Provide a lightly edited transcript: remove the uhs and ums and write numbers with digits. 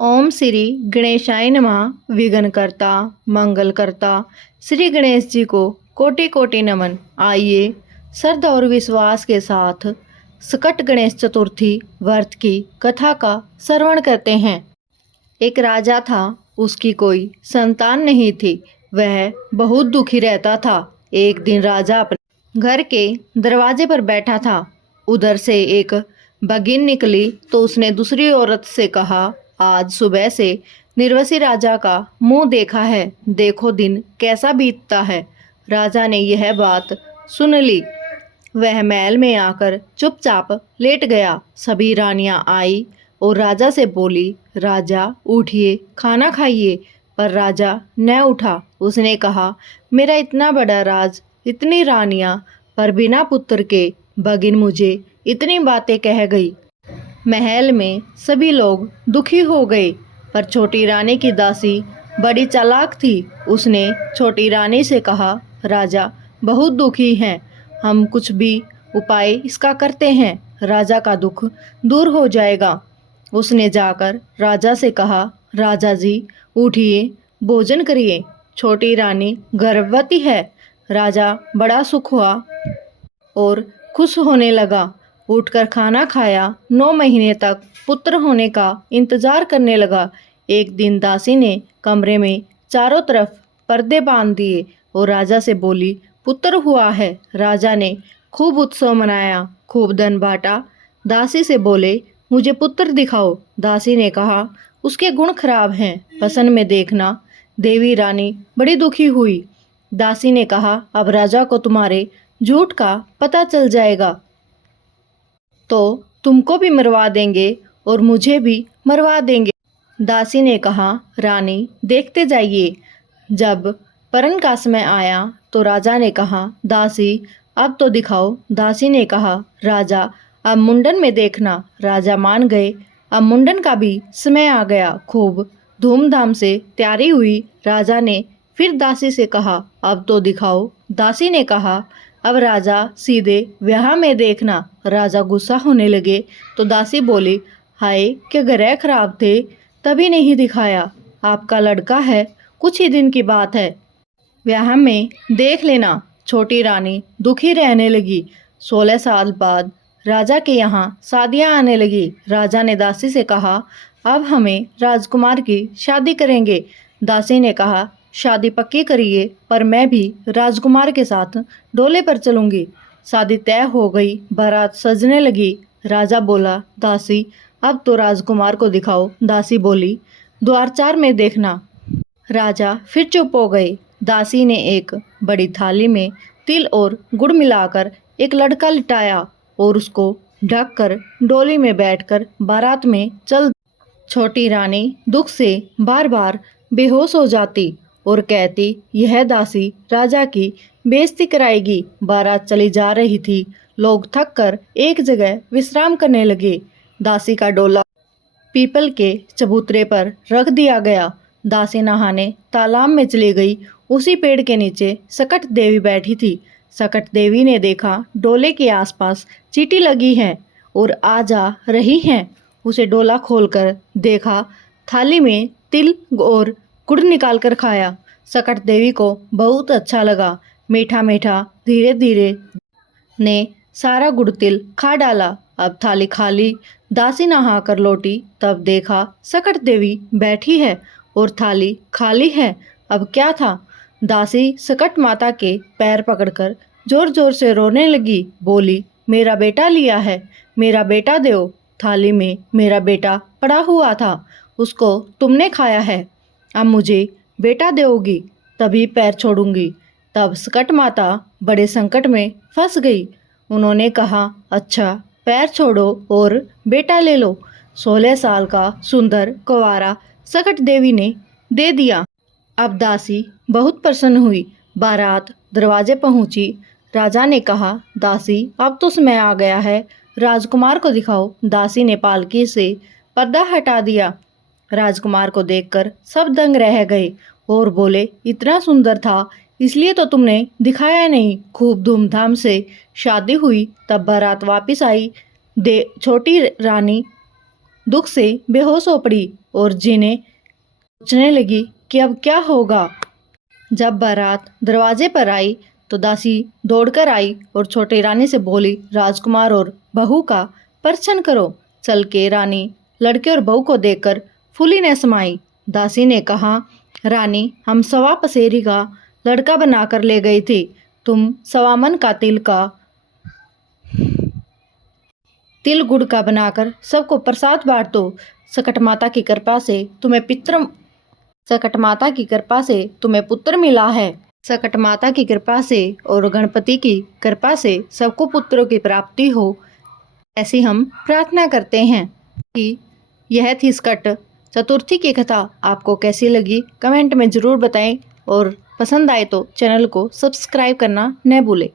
ओम श्री गणेशाय नमः। विघ्नकर्ता मंगलकर्ता श्री गणेश जी को कोटि कोटि नमन। आइए श्रद्धा और विश्वास के साथ सकट गणेश चतुर्थी व्रत की कथा का श्रवण करते हैं। एक राजा था, उसकी कोई संतान नहीं थी। वह बहुत दुखी रहता था। एक दिन राजा अपने घर के दरवाजे पर बैठा था। उधर से एक बगिन निकली तो उसने दूसरी औरत से कहा, आज सुबह से निर्वसी राजा का मुंह देखा है, देखो दिन कैसा बीतता है। राजा ने यह बात सुन ली। वह महल में आकर चुपचाप लेट गया। सभी रानियां आई और राजा से बोली, राजा उठिए, खाना खाइए। पर राजा न उठा। उसने कहा, मेरा इतना बड़ा राज, इतनी रानियां, पर बिना पुत्र के बगिन मुझे इतनी बातें कह गई। महल में सभी लोग दुखी हो गए। पर छोटी रानी की दासी बड़ी चालाक थी। उसने छोटी रानी से कहा, राजा बहुत दुखी हैं, हम कुछ भी उपाय इसका करते हैं, राजा का दुख दूर हो जाएगा। उसने जाकर राजा से कहा, राजा जी उठिए, भोजन करिए। छोटी रानी गर्भवती है। राजा बड़ा सुख हुआ और खुश होने लगा। उठकर खाना खाया। 9 महीने तक पुत्र होने का इंतजार करने लगा। एक दिन दासी ने कमरे में चारों तरफ पर्दे बांध दिए और राजा से बोली, पुत्र हुआ है। राजा ने खूब उत्सव मनाया, खूब धन बांटा। दासी से बोले, मुझे पुत्र दिखाओ। दासी ने कहा, उसके गुण खराब हैं, पसंद में देखना। देवी रानी बड़ी दुखी हुई। दासी ने कहा, अब राजा को तुम्हारे झूठ का पता चल जाएगा तो तुमको भी मरवा देंगे और मुझे भी मरवा देंगे। दासी ने कहा, रानी देखते जाइए। जब परन का समय आया तो राजा ने कहा, दासी अब तो दिखाओ। दासी ने कहा, राजा अब मुंडन में देखना। राजा मान गए। अब मुंडन का भी समय आ गया। खूब धूमधाम से तैयारी हुई। राजा ने फिर दासी से कहा, अब तो दिखाओ। दासी ने कहा, अब राजा सीधे ब्याह में देखना। राजा गुस्सा होने लगे तो दासी बोली, हाय क्या ग्रह खराब थे, तभी नहीं दिखाया। आपका लड़का है, कुछ ही दिन की बात है, ब्याह में देख लेना। छोटी रानी दुखी रहने लगी। 16 साल बाद राजा के यहाँ शादियाँ आने लगी। राजा ने दासी से कहा, अब हमें राजकुमार की शादी करेंगे। दासी ने कहा, शादी पक्की करिए, पर मैं भी राजकुमार के साथ डोले पर चलूंगी। शादी तय हो गई। बारात सजने लगी। राजा बोला, दासी अब तो राजकुमार को दिखाओ। दासी बोली, द्वार 4 में देखना। राजा फिर चुप हो गए। दासी ने एक बड़ी थाली में तिल और गुड़ मिलाकर एक लड़का लिटाया और उसको ढककर डोली में बैठकर बारात में चल। छोटी रानी दुख से बार बार बेहोश हो जाती और कहती, यह दासी राजा की बेइज्जती कराएगी। बारात चली जा रही थी। लोग थक कर एक जगह विश्राम करने लगे। दासी का डोला पीपल के चबूतरे पर रख दिया गया। दासी नहाने तालाब में चली गई। उसी पेड़ के नीचे सकट देवी बैठी थी। सकट देवी ने देखा डोले के आसपास चींटी लगी है और आ जा रही हैं। उसे डोला खोलकर देखा, थाली में तिल और गुड़ निकाल कर खाया। सकट देवी को बहुत अच्छा लगा। मीठा मीठा धीरे धीरे ने सारा गुड़ तिल खा डाला। अब थाली खाली। दासी नहाकर लौटी, तब देखा सकट देवी बैठी है और थाली खाली है। अब क्या था? दासी सकट माता के पैर पकड़कर जोर जोर से रोने लगी। बोली, मेरा बेटा लिया है, मेरा बेटा दो। थाली में मेरा बेटा पड़ा हुआ था, उसको तुमने खाया है। अब मुझे बेटा दोगी तभी पैर छोड़ूंगी। तब सकट माता बड़े संकट में फंस गई। उन्होंने कहा, अच्छा पैर छोड़ो और बेटा ले लो। 16 साल का सुंदर कुंवारा सकट देवी ने दे दिया। अब दासी बहुत प्रसन्न हुई। बारात दरवाजे पहुंची। राजा ने कहा, दासी अब तो समय आ गया है, राजकुमार को दिखाओ। दासी ने पालकी से पर्दा हटा दिया। राजकुमार को देखकर सब दंग रह गए और बोले, इतना सुंदर था, इसलिए तो तुमने दिखाया नहीं। खूब धूमधाम से शादी हुई। तब बारात वापिस आई। छोटी रानी दुख से बेहोश हो पड़ी। और जिन्हें सोचने लगी कि अब क्या होगा। जब बारात दरवाजे पर आई तो दासी दौड़कर आई और छोटी रानी से बोली, राजकुमार और बहू का परिछन करो। चल के रानी लड़के और बहू को देखकर फूली ने समाई। दासी ने कहा, रानी, हम सवा पसेरी का लड़का बनाकर ले गई थी, तुम सवा मन का तिल गुड़ का बनाकर सबको प्रसाद बांट दो। सकट माता की कृपा से तुम्हें पुत्र मिला है। सकट माता की कृपा से और गणपति की कृपा से सबको पुत्रों की प्राप्ति हो, ऐसी हम प्रार्थना करते हैं। कि यह थी सकट चतुर्थी की कथा। आपको कैसी लगी कमेंट में ज़रूर बताएं और पसंद आए तो चैनल को सब्सक्राइब करना न भूलें।